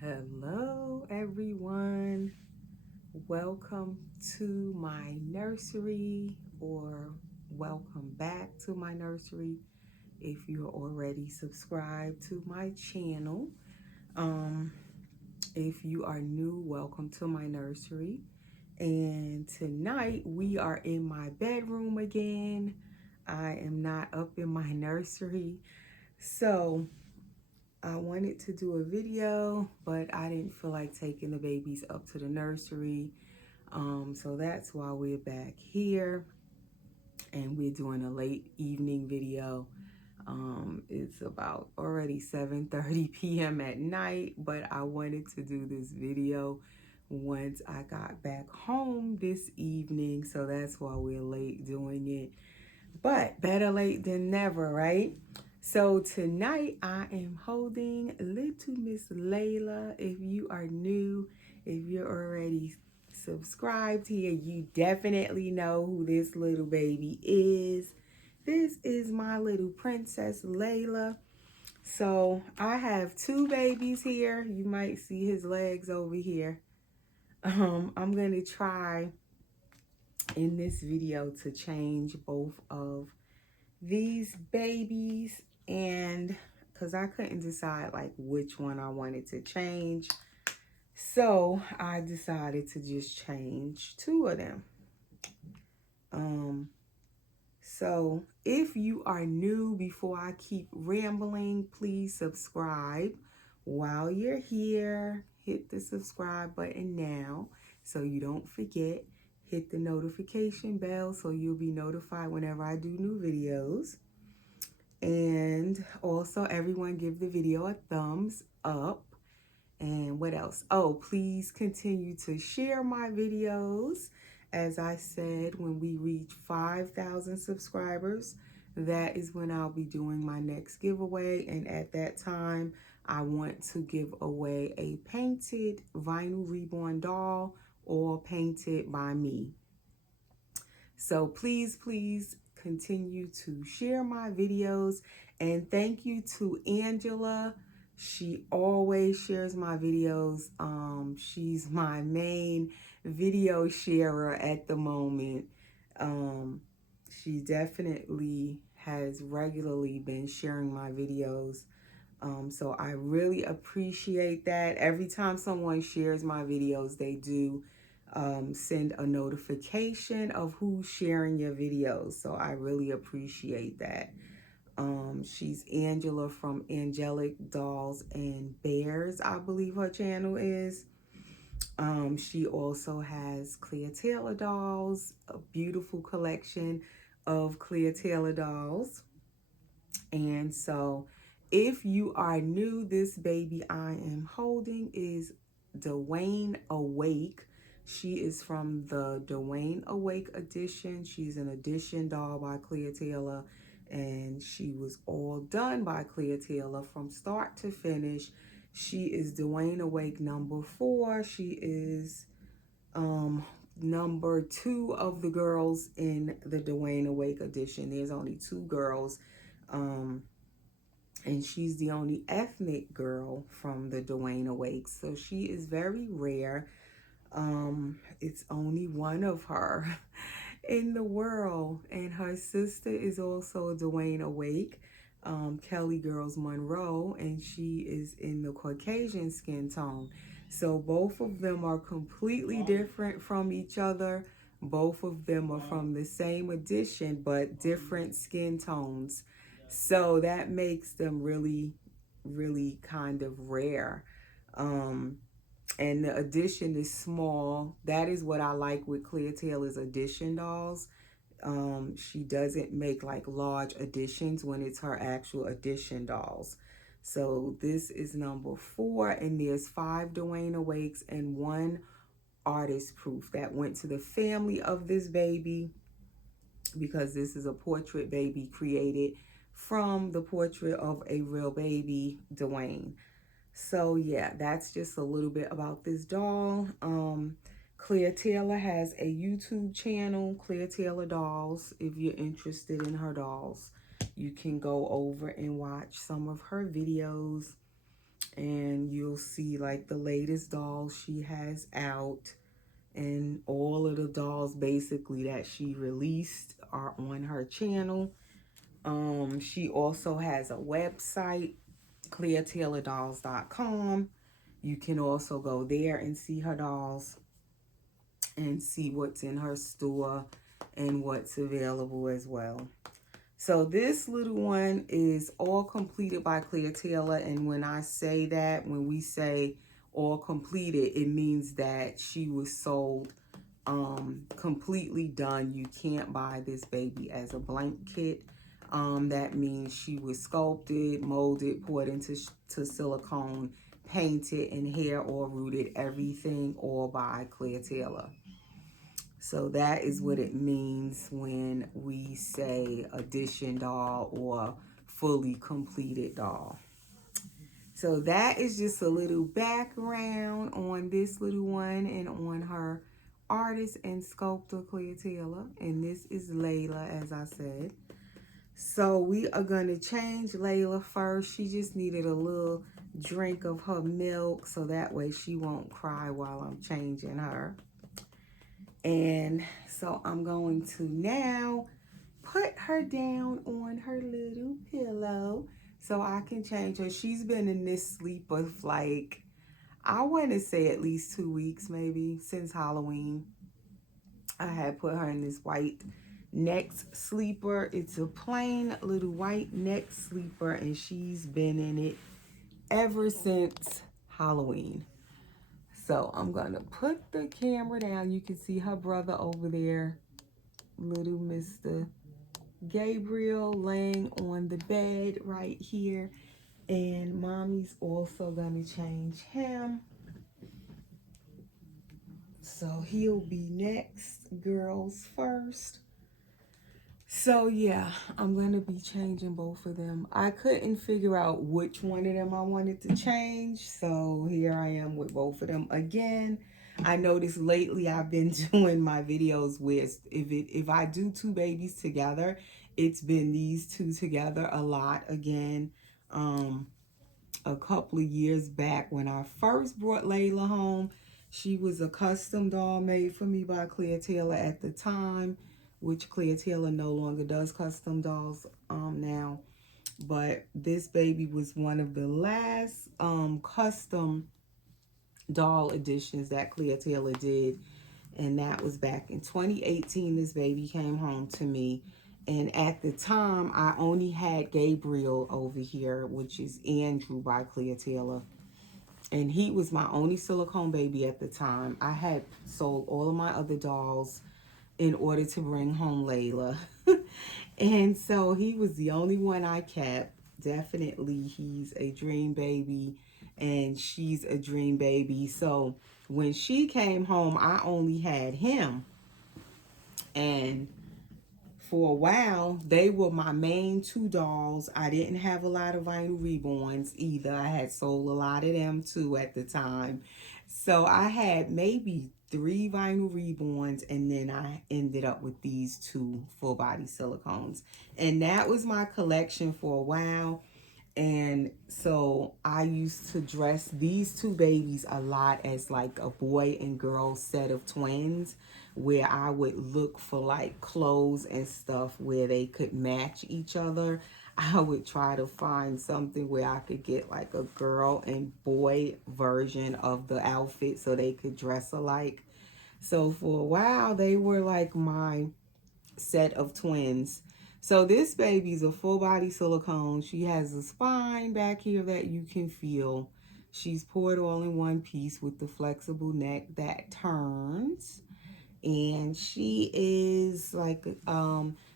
Hello everyone, welcome to my nursery, or welcome back to my nursery if you're already subscribed to my channel. um if you are new, welcome to my nursery. And tonight we are in my bedroom again. I am not up in my nursery, so I wanted to do a video, but I didn't feel like taking the babies up to the nursery. So that's why we're back here and we're doing a late evening video. It's about already 7:30 p.m. at night, but I wanted to do this video once I got back home this evening. So that's why we're late doing it. But better late than never, right? So tonight I am holding little Miss Layla. If you are new, if you're already subscribed here, you definitely know who this little baby is. This is my little princess Layla. So I have two babies here. You might see his legs over here. I'm gonna try in this video to change both of these babies, and because I couldn't decide like which one I wanted to change, so I decided to just change two of them. So if you are new, before I keep rambling, please subscribe while you're here. Hit the subscribe button now so you don't forget. Hit the notification bell so you'll be notified whenever I do new videos. And also, everyone give the video a thumbs up. And what else? Oh, please continue to share my videos. As I said, when we reach 5,000 subscribers, that is when I'll be doing my next giveaway. And at that time, I want to give away a painted vinyl reborn doll, all painted by me. So please continue to share my videos. And thank you to Angela. She always shares my videos. She's my main video sharer at the moment. She definitely has regularly been sharing my videos. So I really appreciate that. Every time someone shares my videos, they do send a notification of who's sharing your videos. So I really appreciate that. She's Angela from Angelic Dolls and Bears, I believe her channel is. She also has Clear Taylor dolls, a beautiful collection of Clear Taylor dolls. And so if you are new, this baby I am holding is Dwayne Awake. She is from the Dwayne Awake edition. She's an edition doll by Clear Taylor, and she was all done by Clear Taylor from start to finish. She is Dwayne Awake number 4. She is number 2 of the girls in the Dwayne Awake edition. There's only 2 girls. And she's the only ethnic girl from the Dwayne Awakes. So she is very rare. It's only one of her in the world. And her sister is also Dwayne Awake, Kelly Girls Monroe, and she is in the Caucasian skin tone. So both of them are completely different from each other. Both of them are from the same edition, but different skin tones. So that makes them really, really kind of rare. And the edition is small. That is what I like with Clear Taylor's edition dolls. She doesn't make like large editions when it's her actual edition dolls. So this is number 4, and there's 5 Dwayne Awakes and 1 artist proof that went to the family of this baby, because this is a portrait baby created from the portrait of a real baby, Dwayne. So yeah, that's just a little bit about this doll. Clear Taylor has a YouTube channel, Clear Taylor Dolls. If you're interested in her dolls, you can go over and watch some of her videos. and you'll see like the latest dolls she has out, and all of the dolls basically that she released are on her channel. She also has a website, cleartaylordolls.com. You can also go there and see her dolls and see what's in her store and what's available as well. So this little one is all completed by Clear Taylor. And when I say that, when we say all completed, it means that she was sold completely done. You can't buy this baby as a blank kit. That means she was sculpted, molded, poured into silicone, painted, and hair or rooted, everything all by Clear Taylor. So that is what it means when we say addition doll or fully completed doll. So that is just a little background on this little one and on her artist and sculptor Clear Taylor. And this is Layla, as I said. So we are going to change Layla first. She just needed a little drink of her milk so that way she won't cry while I'm changing her. And so I'm going to now put her down on her little pillow so I can change her. She's been in this sleeper for like, I want to say at least 2 weeks maybe, since Halloween. I had put her in this white neck sleeper. It's a plain little white neck sleeper, and she's been in it ever since Halloween. So I'm going to put the camera down. You can see her brother over there, little Mr. Gabriel, laying on the bed right here. And mommy's also going to change him. So he'll be next, girls first. So yeah, I'm going to be changing both of them. I couldn't figure out which one of them I wanted to change. So here I am with both of them again. I noticed lately I've been doing my videos with, if I do two babies together, it's been these two together a lot again. A couple of years back when I first brought Layla home, she was a custom doll made for me by Clear Taylor at the time, which Clear Taylor no longer does custom dolls now. But this baby was one of the last custom doll editions that Clear Taylor did. And that was back in 2018. This baby came home to me. And at the time, I only had Gabriel over here, which is Andrew by Clear Taylor. And he was my only silicone baby at the time. I had sold all of my other dolls in order to bring home Layla. And so he was the only one I kept. Definitely, he's a dream baby and she's a dream baby. So when she came home, I only had him. And for a while, they were my main two dolls. I didn't have a lot of vinyl reborns either. I had sold a lot of them too at the time. So I had maybe 3 vinyl reborns, and then I ended up with these 2 full body silicones. And that was my collection for a while. And so I used to dress these 2 babies a lot as like a boy and girl set of twins, where I would look for like clothes and stuff where they could match each other. I would try to find something where I could get like a girl and boy version of the outfit so they could dress alike. So for a while, they were like my set of twins. So this baby's a full body silicone. She has a spine back here that you can feel. She's poured all in one piece with the flexible neck that turns. And she is like,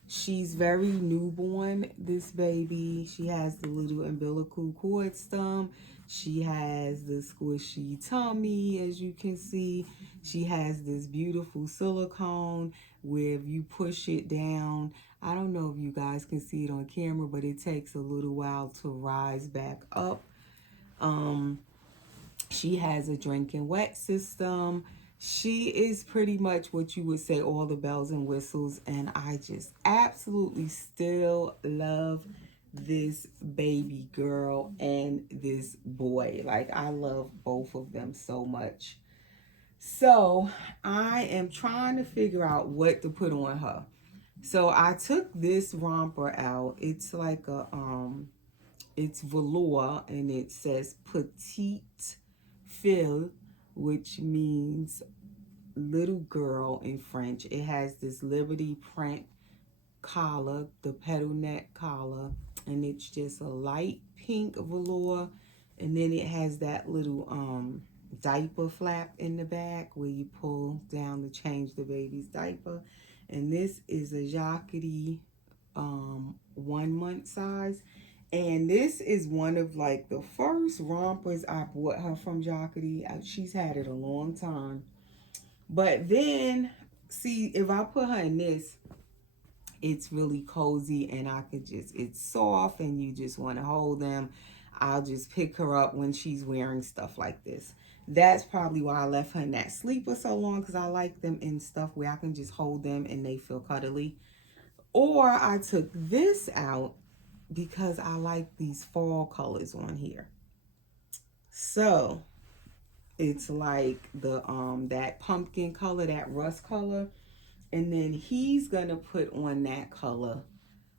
she's very newborn, this baby. She has the little umbilical cord stump. She has the squishy tummy, as you can see. She has this beautiful silicone where if you push it down, I don't know if you guys can see it on camera, but it takes a little while to rise back up. She has a drinking wet system. She is pretty much what you would say all the bells and whistles, and I just absolutely still love this baby girl and this boy. Like, I love both of them so much. So I am trying to figure out what to put on her. So I took this romper out. It's like a it's velour, and it says petite fille, which means little girl in French. It has this Liberty print collar, the petal neck collar, and it's just a light pink velour, and then it has that little diaper flap in the back where you pull down to change the baby's diaper. And this is a Jacquerie 1 month size. And this is one of like the first rompers I bought her from Jacquerie. She's had it a long time. But then, see, if I put her in this, it's really cozy, and I could just, it's soft and you just want to hold them. I'll just pick her up when she's wearing stuff like this. That's probably why I left her in that sleeper so long, because I like them in stuff where I can just hold them and they feel cuddly. Or I took this out because I like these fall colors on here. So it's like the that pumpkin color, that rust color, and then he's gonna put on that color.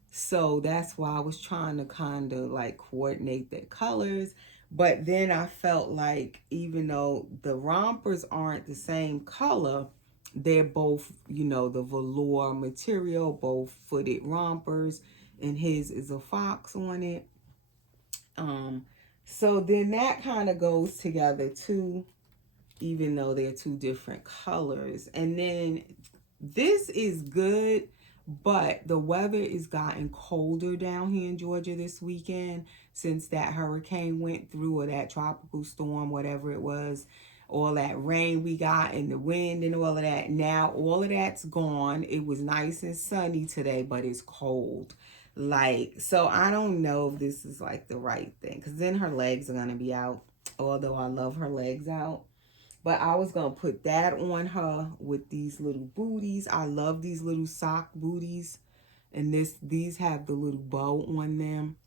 So that's why I was trying to kind of like coordinate the colors. But then I felt like, even though the rompers aren't the same color, they're both, you know, the velour material, both footed rompers, and his is a fox on it. So then that kind of goes together too, even though they're two different colors. And then this is good, but the weather is gotten colder down here in Georgia this weekend since that hurricane went through, or that tropical storm, whatever it was, all that rain we got and the wind and all of that. Now all of that's gone. It was nice and sunny today, but it's cold. Like, so I don't know if this is like the right thing, because then her legs are going to be out, although I love her legs out. But I was going to put that on her with these little booties. I love these little sock booties. And these have the little bow on them.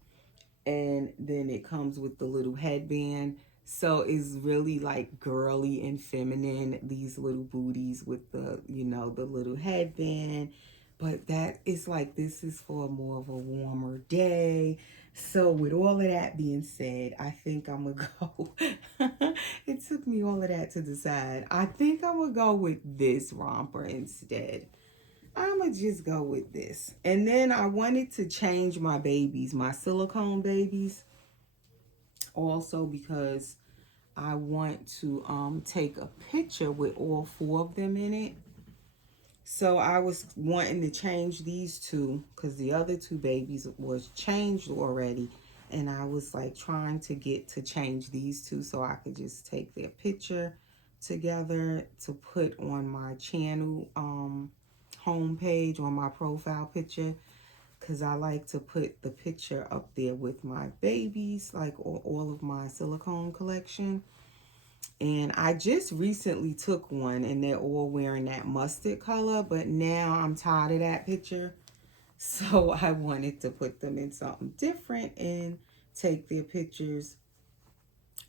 And then it comes with the little headband. So it's really like girly and feminine, these little booties with the, you know, the little headband. But that is like, this is for more of a warmer day. So with all of that being said, I think I'm going to go. It took me all of that to decide. I think I'm going to go with this romper instead. I'm going to just go with this. And then I wanted to change my babies, my silicone babies, also because I want to take a picture with all 4 of them in it. So I was wanting to change these 2 because the other 2 babies was changed already. And I was like trying to get to change these 2 so I could just take their picture together to put on my channel homepage, on my profile picture, because I like to put the picture up there with my babies, like all of my silicone collection. And I just recently took one, and they're all wearing that mustard color, but now I'm tired of that picture. So I wanted to put them in something different and take their pictures,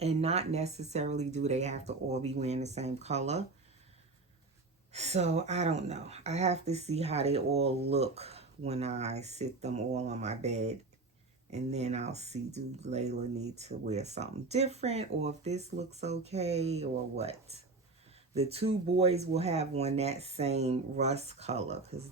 and not necessarily do they have to all be wearing the same color. So I don't know. I have to see how they all look when I sit them all on my bed. And then I'll see, do Layla need to wear something different, or if this looks okay, or what. The 2 boys will have on that same rust color, because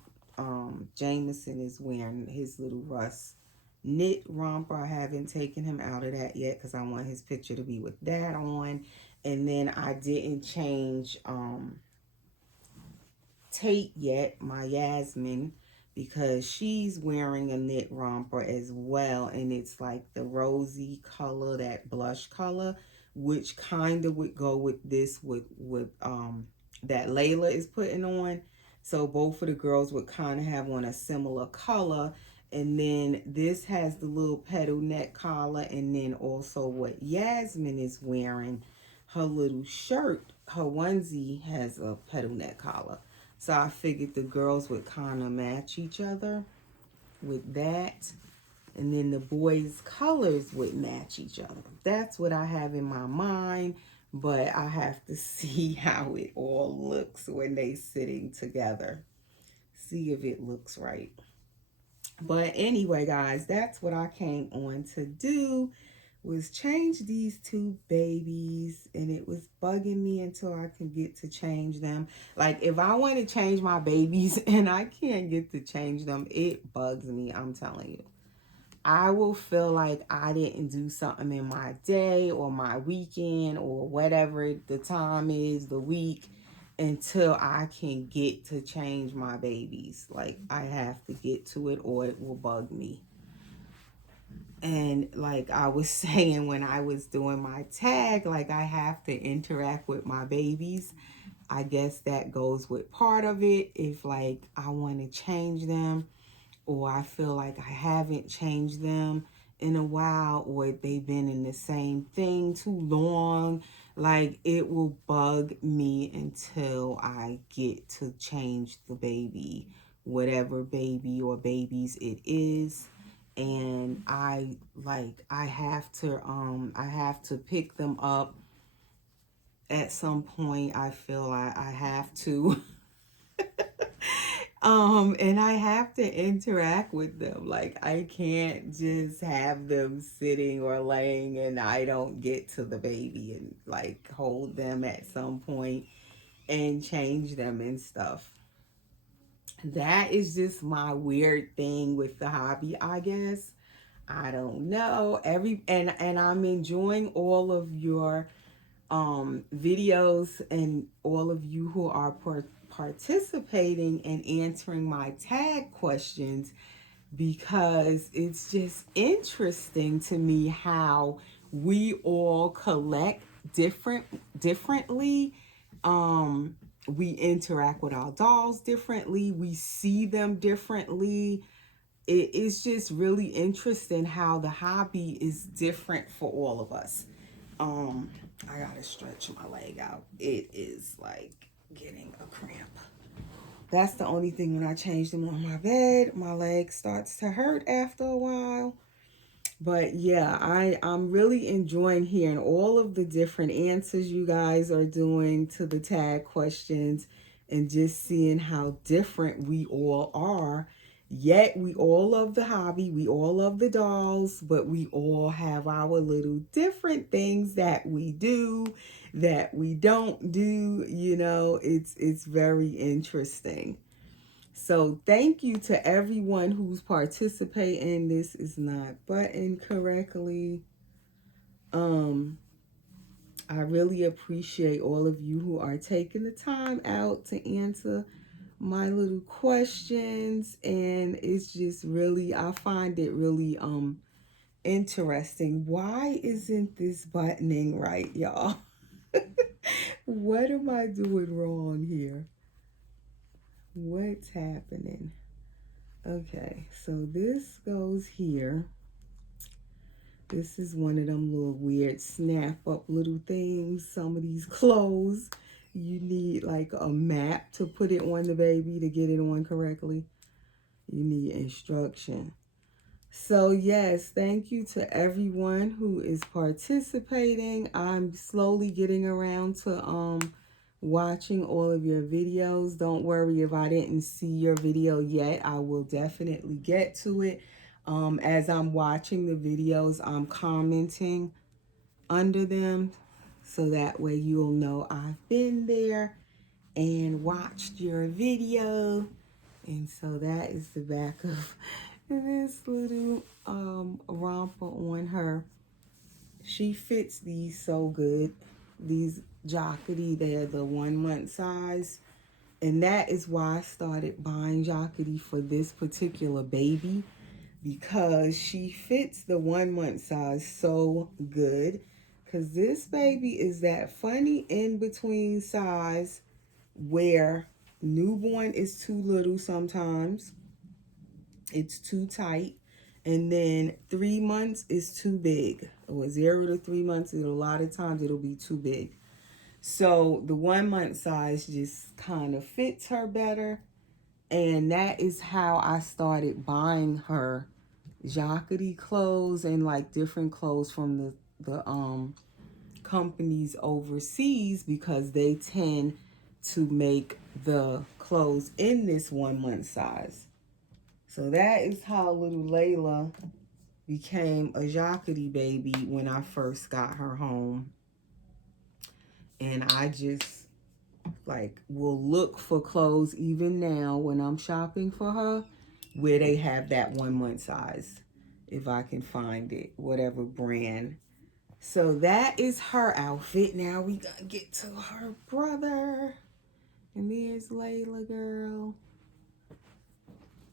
Jameson is wearing his little rust knit romper. I haven't taken him out of that yet because I want his picture to be with that on. And then I didn't change Tate yet, my Yasmin, because she's wearing a knit romper as well, and it's like the rosy color, that blush color, which kind of would go with this, with that Layla is putting on. So both of the girls would kind of have on a similar color. And then this has the little petal neck collar, and then also what Yasmin is wearing, her little shirt, her onesie has a petal neck collar. So I figured the girls would kind of match each other with that. and then the boys' colors would match each other. That's what I have in my mind, but I have to see how it all looks when they sitting together. See if it looks right. But anyway, guys, that's what I came on to do, was change these two babies, and it was bugging me until I can get to change them. Like, if I want to change my babies and I can't get to change them, it bugs me, I'm telling you. I will feel like I didn't do something in my day or my weekend or whatever the time is, the week, until I can get to change my babies. Like, I have to get to it or it will bug me. And like I was saying when I was doing my tag, like, I have to interact with my babies. I guess that goes with part of it. If like I want to change them, or I feel like I haven't changed them in a while, or they've been in the same thing too long, like, it will bug me until I get to change the baby, whatever baby or babies it is. And I have to pick them up at some point. I feel I have to and I have to interact with them. Like, I can't just have them sitting or laying and I don't get to the baby and like hold them at some point and change them and stuff. That is just my weird thing with the hobby, I guess. I don't know. And I'm enjoying all of your videos and all of you who are participating and answering my tag questions, because it's just interesting to me how we all collect differently. We interact with our dolls differently. We see them differently. It's just really interesting how the hobby is different for all of us. I gotta stretch my leg out. It is like getting a cramp. That's the only thing. When I change them on my bed, my leg starts to hurt after a while. But yeah, I'm really enjoying hearing all of the different answers you guys are doing to the tag questions, and just seeing how different we all are. Yet we all love the hobby, we all love the dolls, but we all have our little different things that we do, that we don't do. It's very interesting. So thank you to everyone who's participating. This is not buttoned correctly. I really appreciate all of you who are taking the time out to answer my little questions, and it's just really, I find it really interesting. Why isn't this buttoning right, y'all? What am I doing wrong here? What's happening? Okay, so this goes here. This is one of them little weird snap up little things. Some of these clothes, you need like a map to put it on the baby to get it on correctly. You need instruction. So yes, thank you to everyone who is participating. I'm slowly getting around to watching all of your videos. Don't worry if I didn't see your video yet. I will definitely get to it. As I'm watching the videos, I'm commenting under them, so that way you'll know I've been there and watched your video. And so that is the back of this little romper on her. She fits these so good. These Jockety, they're the 1 month size. And that is why I started buying Jockety for this particular baby, because she fits the 1 month size so good. Because this baby is that funny in between size where newborn is too little sometimes, it's too tight, and then 3 months is too big, or 0 to 3 months, a lot of times it'll be too big. So the 1 month size just kind of fits her better, and that is how I started buying her jacquardie clothes and like different clothes from the companies overseas, because they tend to make the clothes in this 1 month size. So that is how little Layla became a jacquardie baby when I first got her home. And I just like will look for clothes even now when I'm shopping for her where they have that 1 month size, if I can find it, whatever brand. So that is her outfit. Now we gotta get to her brother. And there's Layla, girl.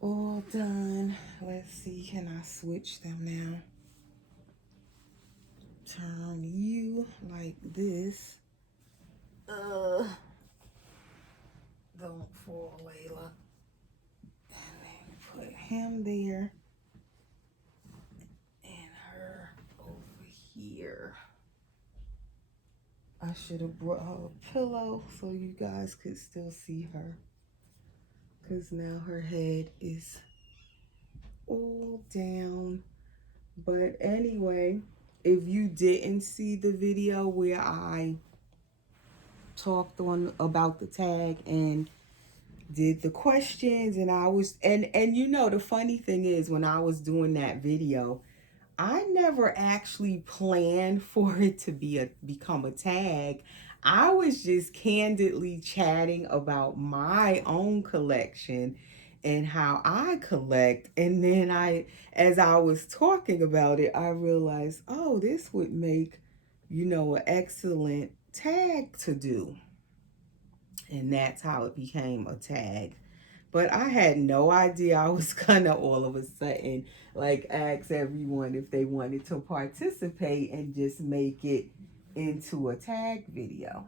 All done. Let's see, can I switch them now? Turn you like this. Don't fall, Layla. And then put him there. And her over here. I should have brought her a pillow so you guys could still see her. Because now her head is all down. But anyway, if you didn't see the video where I talked on about the tag and did the questions, and I was and you know, the funny thing is, when I was doing that video, I never actually planned for it to become a tag. I was just candidly chatting about my own collection and how I collect. And then as I was talking about it, I realized, oh, this would make, you know, an excellent tag to do. And that's how it became a tag. But I had no idea I was gonna all of a sudden like ask everyone if they wanted to participate and just make it into a tag video.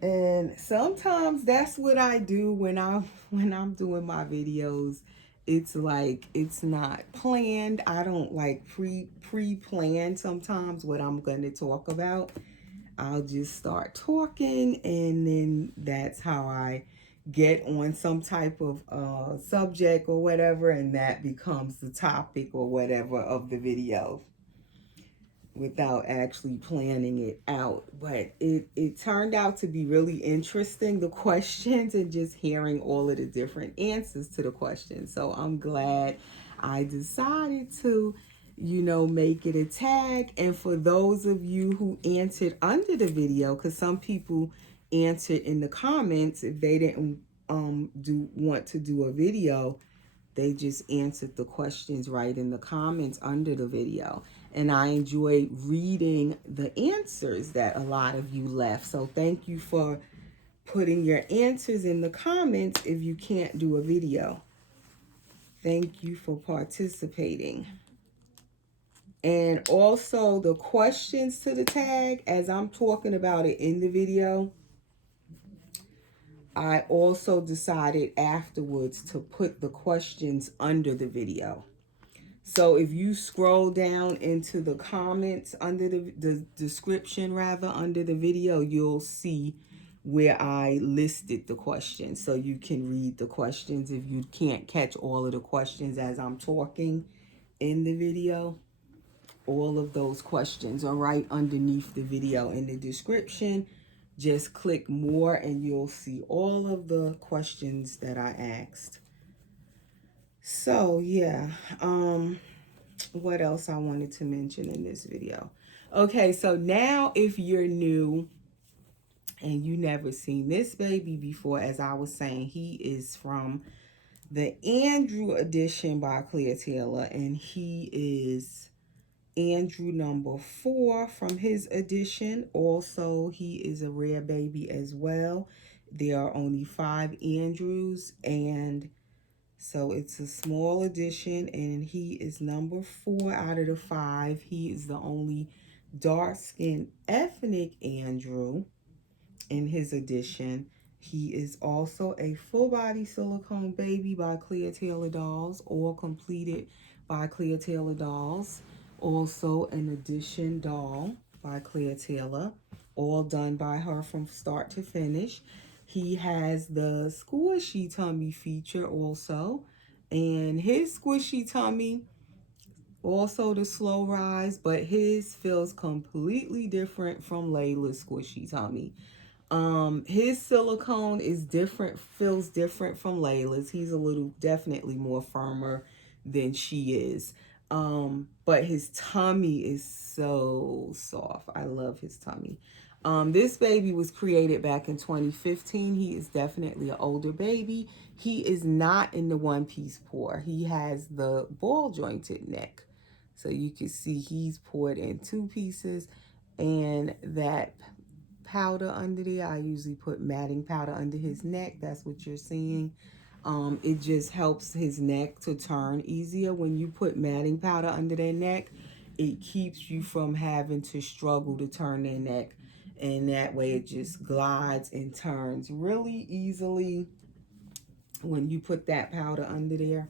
And sometimes that's what I do when I'm doing my videos. It's like it's not planned. I don't like pre-plan sometimes what I'm going to talk about. I'll just start talking, and then that's how I get on some type of subject or whatever, and that becomes the topic or whatever of the video without actually planning it out. But it turned out to be really interesting, the questions, and just hearing all of the different answers to the questions. So I'm glad I decided to, you know, make it a tag. And for those of you who answered under the video, because some people answered in the comments if they didn't want to do a video, they just answered the questions right in the comments under the video. And I enjoyed reading the answers that a lot of you left. So thank you for putting your answers in the comments if you can't do a video. Thank you for participating. And also the questions to the tag, as I'm talking about it in the video, I also decided afterwards to put the questions under the video. So if you scroll down into the comments under the description, rather, under the video, you'll see where I listed the questions. So you can read the questions if you can't catch all of the questions as I'm talking in the video. All of those questions are right underneath the video in the description. Just click more and you'll see all of the questions that I asked. So yeah, what else I wanted to mention in this video? Okay, so now if you're new and you never seen this baby before, as I was saying, he is from the Andrew edition by Clear Taylor, and he is Andrew number 4 from his edition. Also, he is a rare baby as well. There are only 5 Andrews, and so it's a small edition, and he is number 4 out of the 5. He is the only dark-skinned ethnic Andrew in his edition. He is also a full-body silicone baby by Clear Taylor Dolls, all completed by Clear Taylor Dolls. Also an edition doll by Clear Taylor, all done by her from start to finish. He has the squishy tummy feature also, And his squishy tummy, also the slow rise, but his feels completely different from Layla's squishy tummy. His silicone is different, feels different from Layla's. He's a little definitely more firmer than she is. But his tummy is so soft. I love his tummy. This baby was created back in 2015. He is definitely an older baby. He is not in the one piece pour. He has the ball jointed neck. So you can see he's poured in two pieces, and that powder under there, I usually put matting powder under his neck. That's what you're seeing. It just helps his neck to turn easier. When you put matting powder under their neck, it keeps you from having to struggle to turn their neck. And that way it just glides and turns really easily when you put that powder under there.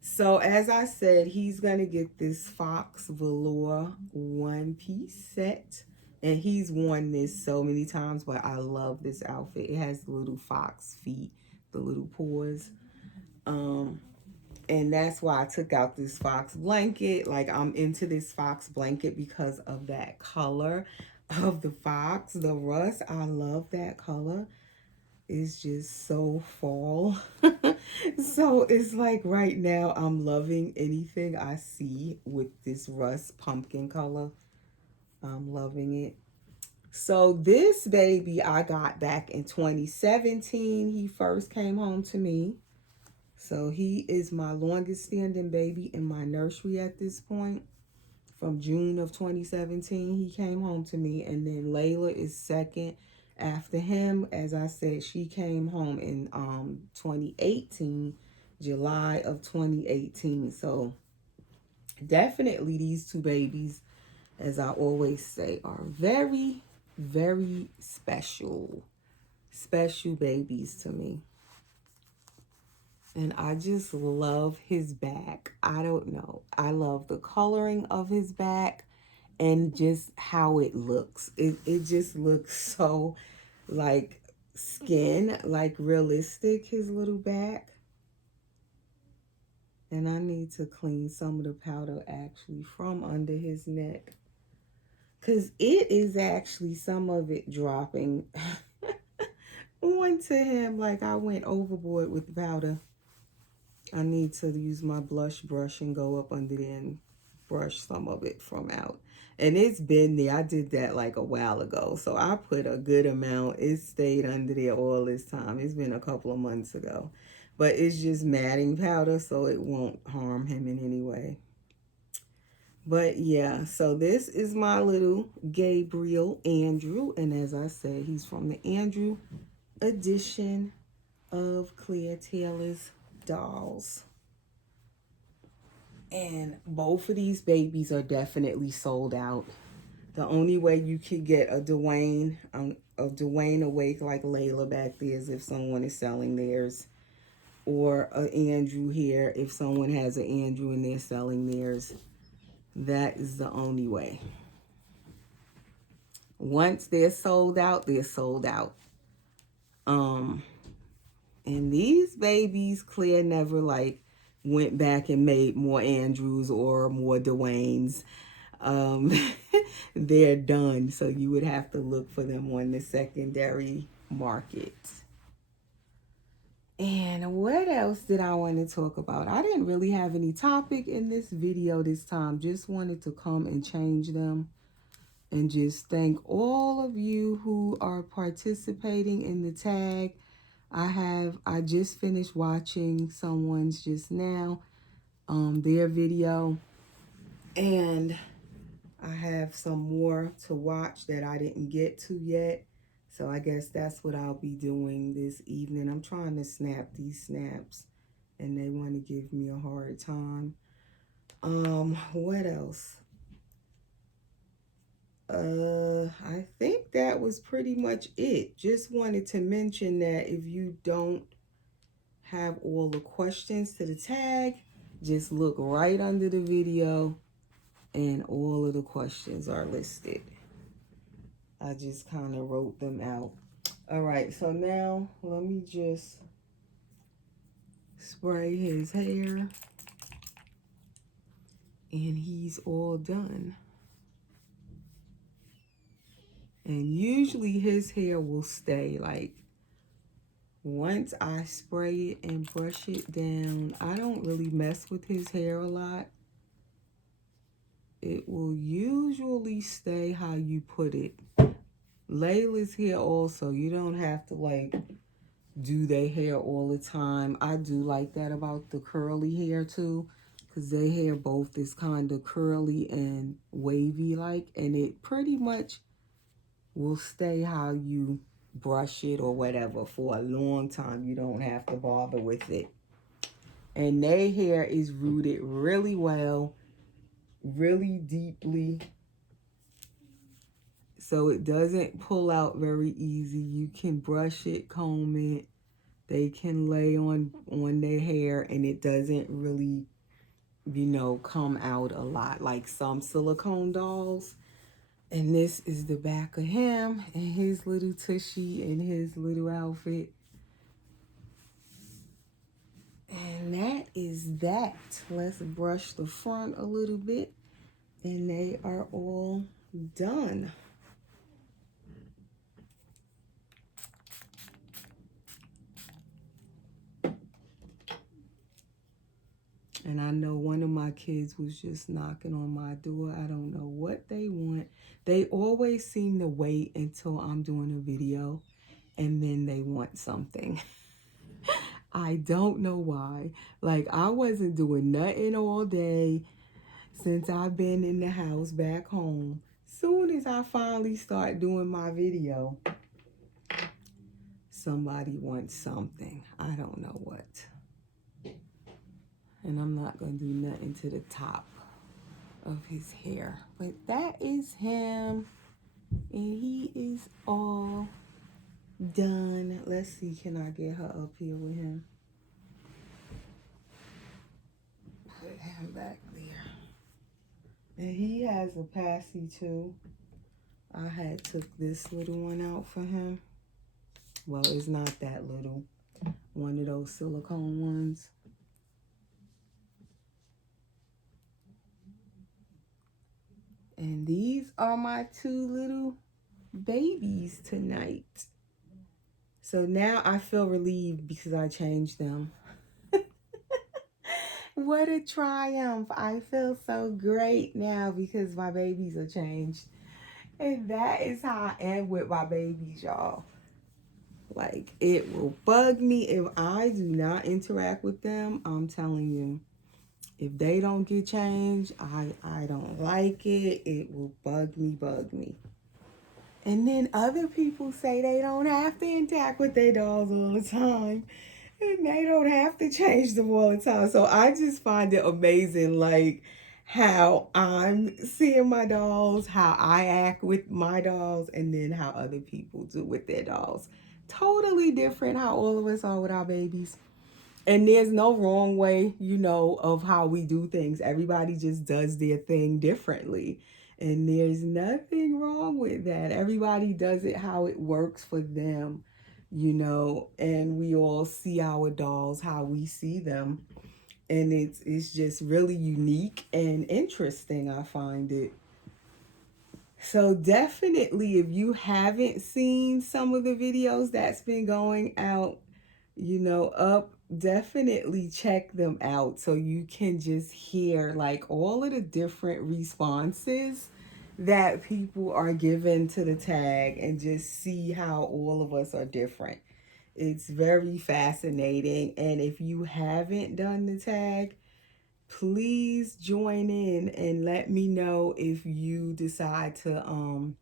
So as I said, he's going to get this Fox Velour one-piece set. And he's worn this so many times, but I love this outfit. It has the little fox feet, the little paws. And that's why I took out this fox blanket. Like, I'm into this fox blanket because of that color of the fox, the rust. I love that color. It's just so fall. So it's like right now I'm loving anything I see with this rust pumpkin color. I'm loving it. So this baby I got back in 2017. He first came home to me. So he is my longest standing baby in my nursery at this point. From June of 2017, he came home to me. And then Layla is second after him. As I said, she came home in 2018, July of 2018. So definitely these two babies, as I always say, are very, very special. Special babies to me. And I just love his back. I don't know. I love the coloring of his back and just how it looks. It just looks so like skin, like realistic, his little back. And I need to clean some of the powder actually from under his neck, because it is actually some of it dropping onto him. Like, I went overboard with the powder. I need to use my blush brush and go up under there and brush some of it from out. And it's been there. I did that like a while ago. So I put a good amount. It stayed under there all this time. It's been a couple of months ago. But it's just matting powder, so it won't harm him in any way. But yeah, so this is my little Gabriel Andrew. And as I said, he's from the Andrew edition of Claire Taylor's dolls. And both of these babies are definitely sold out. The only way you could get a Dwayne awake like Layla back there is if someone is selling theirs, or an Andrew here if someone has an Andrew and they're selling theirs. That is the only way. Once they're sold out, they're sold out. And these babies, Claire never like went back and made more Andrews or more Dwaynes. They're done. So you would have to look for them on the secondary market. And what else did I want to talk about? I didn't really have any topic in this video this time. Just wanted to come and change them. And just thank all of you who are participating in the tag. I just finished watching someone's just now, their video. And I have some more to watch that I didn't get to yet. So I guess that's what I'll be doing this evening. I'm trying to snap these snaps and they want to give me a hard time. What else? I think that was pretty much it. Just wanted to mention that if you don't have all the questions to the tag, just look right under the video and all of the questions are listed. I just kind of wrote them out. All right, so now let me just spray his hair, and he's all done. And usually his hair will stay. Like, once I spray it and brush it down, I don't really mess with his hair a lot. It will usually stay how you put it. Layla's hair also, you don't have to like do their hair all the time. I do like that about the curly hair too, because their hair both is kind of curly and wavy like, and it pretty much will stay how you brush it or whatever for a long time. You don't have to bother with it. And their hair is rooted really well, really deeply, so it doesn't pull out very easy. You can brush it, comb it. They can lay on their hair, and it doesn't really, you know, come out a lot like some silicone dolls. And this is the back of him and his little tushy and his little outfit. And that is that. Let's brush the front a little bit, and they are all done. And I know one of my kids was just knocking on my door. I don't know what they want. They always seem to wait until I'm doing a video, and then they want something. I don't know why. Like, I wasn't doing nothing all day since I've been in the house back home. Soon as I finally start doing my video, somebody wants something. I don't know what. And I'm not going to do nothing to the top of his hair. But that is him. And he is all done. Let's see, can I get her up here with him? Put him back there. And he has a passy too. I had took this little one out for him. Well, it's not that little. One of those silicone ones. And these are my two little babies tonight. So now I feel relieved because I changed them. What a triumph. I feel so great now because my babies are changed. And that is how I am with my babies, y'all. Like, it will bug me if I do not interact with them. I'm telling you. If they don't get changed, I don't like it. It will bug me. And then other people say they don't have to interact with their dolls all the time. And they don't have to change them all the time. So I just find it amazing, like, how I'm seeing my dolls, how I act with my dolls, and then how other people do with their dolls. Totally different how all of us are with our babies. And there's no wrong way, you know, of how we do things. Everybody just does their thing differently. And there's nothing wrong with that. Everybody does it how it works for them, you know. And we all see our dolls how we see them. And it's just really unique and interesting, I find it. So definitely, if you haven't seen some of the videos that's been going out, you know, up, definitely check them out so you can just hear like all of the different responses that people are given to the tag and just see how all of us are different. It's very fascinating. And if you haven't done the tag, please join in and let me know if you decide to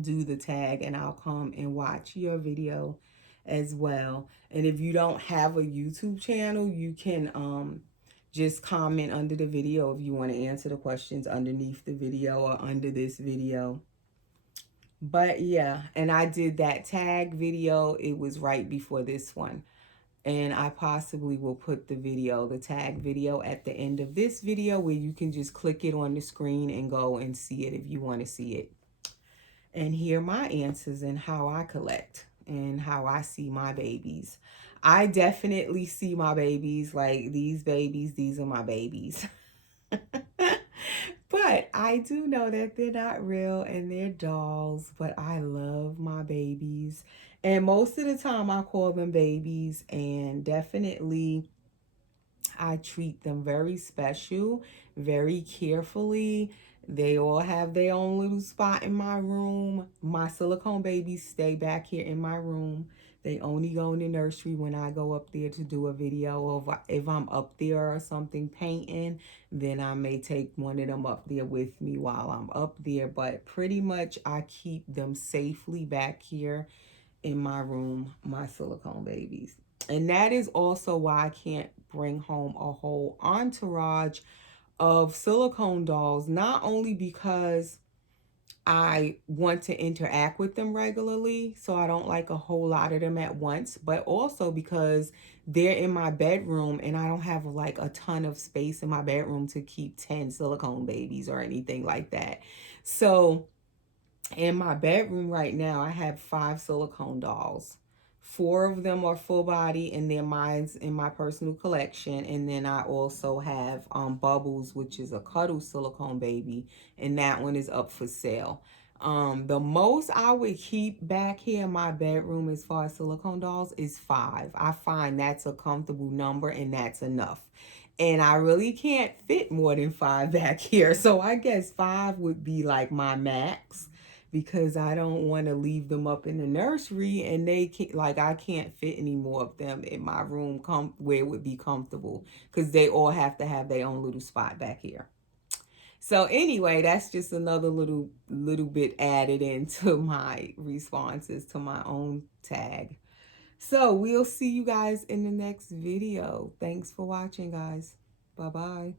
do the tag, and I'll come and watch your video as well. And if you don't have a YouTube channel, you can just comment under the video if you want to answer the questions underneath the video or under this video. But yeah, and I did that tag video. It was right before this one. And I possibly will put the video, the tag video, at the end of this video where you can just click it on the screen and go and see it if you want to see it. And hear my answers and how I collect. and how I see my babies. I definitely see my babies like these babies, these are my babies. But I do know that they're not real and they're dolls, but I love my babies. And most of the time I call them babies, and definitely I treat them very special, very carefully. They all have their own little spot in my room. My silicone babies stay back here in my room. They only go in the nursery when I go up there to do a video. Of if I'm up there or something painting, then I may take one of them up there with me while I'm up there. But pretty much I keep them safely back here in my room, my silicone babies. And that is also why I can't bring home a whole entourage of silicone dolls, not only because I want to interact with them regularly, so I don't like a whole lot of them at once, but also because they're in my bedroom and I don't have like a ton of space in my bedroom to keep 10 silicone babies or anything like that. So in my bedroom right now, I have 5 silicone dolls. 4 of them are full body, and they're mine's in my personal collection. And then I also have Bubbles, which is a cuddle silicone baby, and that one is up for sale. The most I would keep back here in my bedroom as far as silicone dolls is 5. I find that's a comfortable number, and that's enough. And I really can't fit more than 5 back here. So I guess 5 would be like my max, because I don't want to leave them up in the nursery and they can't, like, I can't fit any more of them in my room where it would be comfortable, because they all have to have their own little spot back here. So anyway, that's just another little bit added into my responses to my own tag. So we'll see you guys in the next video. Thanks for watching, guys. Bye bye.